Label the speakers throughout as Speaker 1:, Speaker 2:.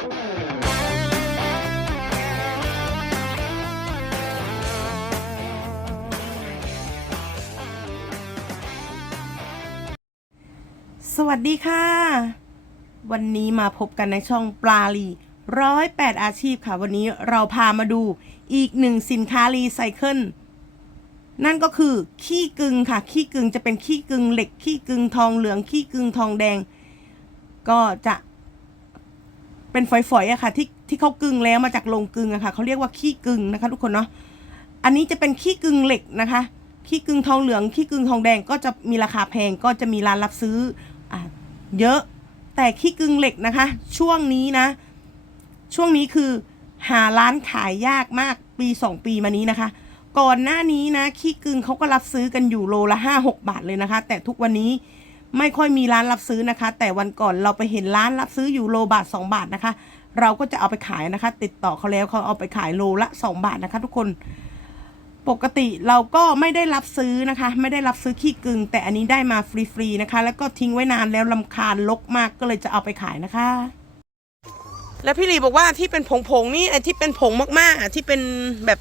Speaker 1: สวัสดีค่ะ วันนี้มาพบกันในช่องปลาลีร้อยแปดอาชีพค่ะ วันนี้เราพามาดูอีกหนึ่งสินค้ารีไซเคิลนั่นก็คือขี้กึงค่ะ ขี้กึงจะเป็นขี้กึงเหล็กขี้กึงทองเหลืองขี้กึงทองแดง ก็จะ เป็นฝอยๆอะค่ะ ที่ที่เขากึงแล้วมาจากโรงกึงอะค่ะเขาเรียกว่าขี้กึงนะคะ ทุกคนเนาะอันนี้จะเป็นขี้กึงเหล็กนะคะ ขี้กึงทองเหลือง ขี้กึงทองแดงก็จะมีราคาแพงก็จะมีร้านรับซื้ออเยอะแต่ขี้กึงเหล็กนะคะ ช่วงนี้นะ ช่วงนี้คือหาร้านขายยากมากปีสองปีมานี้นะคะ ก่อนหน้านี้นะ ขี้กึงเขาก็รับซื้อกันอยู่โลละห้าหกบาทเลยนะคะ แต่ทุกวันนี้ ไม่ค่อยมีร้านรับซื้อนะคะ แต่วันก่อนเราไปเห็นร้านรับซื้ออยู่โลบาทสองบาทนะคะ เราก็จะเอาไปขายนะคะ ติดต่อเขาแล้วเขาเอาไปขายโลละสองบาทนะคะ ทุกคน ปกติเราก็ไม่ได้รับซื้อนะคะ ไม่ได้รับซื้อขี้กึ่งแต่อันนี้ได้มาฟรีๆนะคะ แล้วก็ทิ้งไว้นานแล้วลำคาญลกมากก็เลยจะเอาไปขายนะคะ แล้วพี่ลีบอกว่าที่เป็นผงๆนี่ไอ้ที่เป็นผงมากๆอะที่เป็นแบบ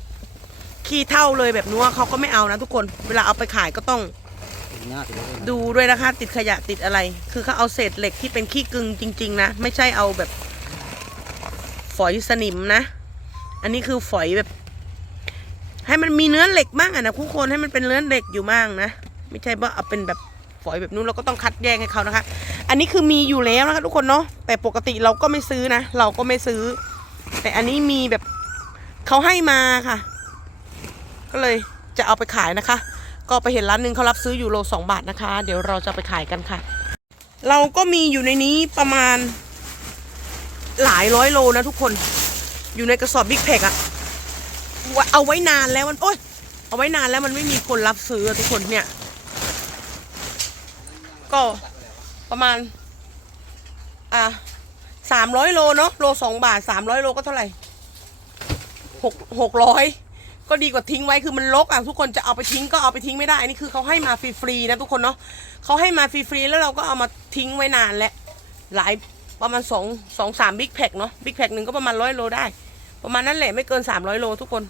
Speaker 1: ขี้เท่าเลยแบบนัวเขาก็ไม่เอานะทุกคน เวลาเอาไปขายก็ต้อง ดูด้วยนะคะ ติดขยะติดอะไร คือเขาเอาเศษเหล็กที่เป็นขี้กึ่งจริง ๆ นะ ไม่ใช่เอาแบบ ฝอยสนิมนะ อันนี้คือฝอยแบบ ให้มันมีเนื้อเหล็กมากอะนะทุกคนให้มันเป็นเนื้อเหล็กอยู่มากนะ ไม่ใช่ว่าเอาเป็นแบบฝอยแบบนู้นเราก็ต้องคัดแยกให้เขานะคะ อันนี้คือมีอยู่แล้วนะคะทุกคนเนาะแต่ปกติเราก็ไม่ซื้อนะ เราก็ไม่ซื้อ แต่อันนี้มีแบบเขาให้มาค่ะ ก็เลยจะเอาไปขายนะคะ ก็ไปเห็นร้านหนึ่งเขารับซื้ออยู่โลสองบาทนะคะ เดี๋ยวเราจะไปขายกันค่ะ เราก็มีอยู่ในนี้ประมาณ หลายร้อยโลนะทุกคน อยู่ในกระสอบบิ๊กแพกอะเอาไว้นานแล้วมันโอ๊ยเอาไว้นานแล้วมันไม่มีคนรับซื้อทุกคนเนี่ย ก็ประมาณ อะสามร้อยโลเนาะโลสองบาทสามร้อยโลก็เท่าไหร่หกหกร้อย ก็ดีกว่าทิ้งไว้คือมันลกอะทุกคนจะเอาไปทิ้งก็เอาไปทิ้งไม่ได้อันนี้คือเขาให้มาฟรีๆนะทุกคนเนาะเขาให้มาฟรีๆแล้วเราก็เอามาทิ้งไว้นานแล้วหลายประมาณสองสองสามบิ๊กแพคเนาะบิ๊กแพคหนึ่งก็ประมาณร้อยโลได้ ประมาณนั้นแหละไม่เกินสามร้อยโลทุกคน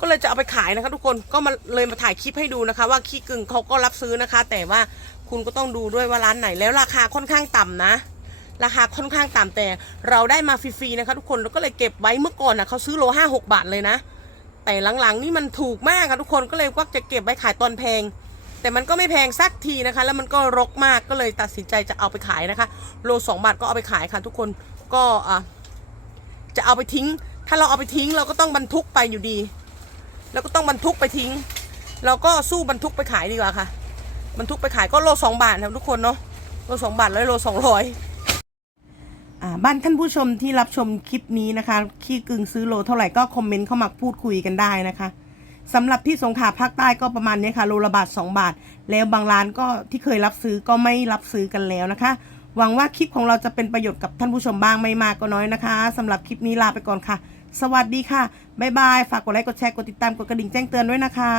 Speaker 1: ก็เลยจะเอาไปขายนะคะทุกคนก็มาเลยมาถ่ายคลิปให้ดูนะคะ ว่าขี้กึ่งเขาก็รับซื้อนะคะ แต่ว่าคุณก็ต้องดูด้วยว่าร้านไหนแล้วราคาค่อนข้างต่ำนะ ราคาค่อนข้างต่ำแต่เราได้มาฟรีๆนะคะ ทุกคนแล้วก็เลยเก็บไว้เมื่อก่อนนะเขาซื้อโลห้าหกบาทเลยนะ แต่หลังๆนี่มันถูกมากค่ะทุกคนก็เลยว่าจะเก็บไว้ขายตอนแพง แต่มันก็ไม่แพงสักทีนะคะ แล้วมันก็รกมากก็เลยตัดสินใจจะเอาไปขายนะคะ โลสองบาทก็เอาไปขายค่ะ ทุกคนก็อะจะเอาไปทิ้ง ถ้าเราเอาไปทิ้งเราก็ต้องบรรทุกไปอยู่ดี แล้วก็ต้องบรรทุกไปทิ้ง เราก็สู้บรรทุกไปขายดีกว่าค่ะบรรทุกไปขายก็โลสองบาทนะทุกคนเนาะโลสองบาทแล้วโลสองร้อย บ้านท่านผู้ชมที่รับชมคลิปนี้นะคะ ขี้กึ่งซื้อโลเท่าไหร่ก็คอมเมนต์เข้ามาพูดคุยกันได้นะคะสำหรับที่สงขลาภาคใต้ก็ประมาณนี้ค่ะ โลละบาท 2 บาท แล้วบางร้านก็ที่เคยรับซื้อก็ไม่รับซื้อกันแล้วนะคะ หวังว่าคลิปของเราจะเป็นประโยชน์กับท่านผู้ชมบ้างไม่มากก็น้อยนะคะสำหรับคลิปนี้ลาไปก่อนค่ะ สวัสดีค่ะบ๊ายบายฝากกดไลค์กดแชร์กดติดตามกดกระดิ่งแจ้งเตือนด้วยนะคะ